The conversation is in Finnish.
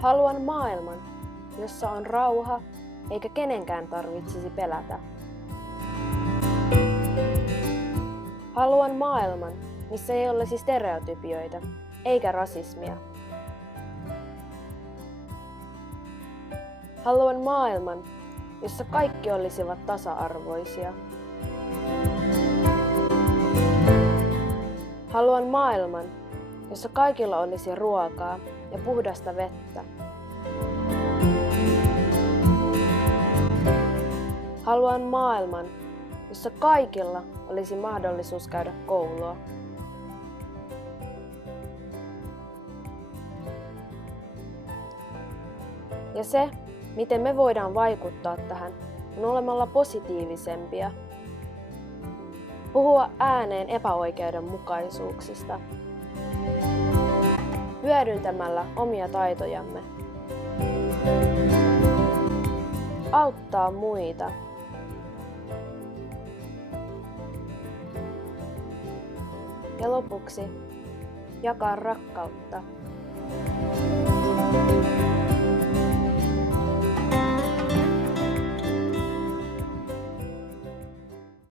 Haluan maailman, jossa on rauha, eikä kenenkään tarvitsisi pelätä. Haluan maailman, missä ei olisi stereotypioita, eikä rasismia. Haluan maailman, jossa kaikki olisivat tasa-arvoisia. Haluan maailman, jossa kaikilla olisi ruokaa ja puhdasta vettä. Haluan maailman, jossa kaikilla olisi mahdollisuus käydä koulua. Ja se, miten me voidaan vaikuttaa tähän, on olemalla positiivisempia. Puhua ääneen epäoikeudenmukaisuuksista. Hyödyntämällä omia taitojamme. Auttaa muita. Ja lopuksi jakaa rakkautta.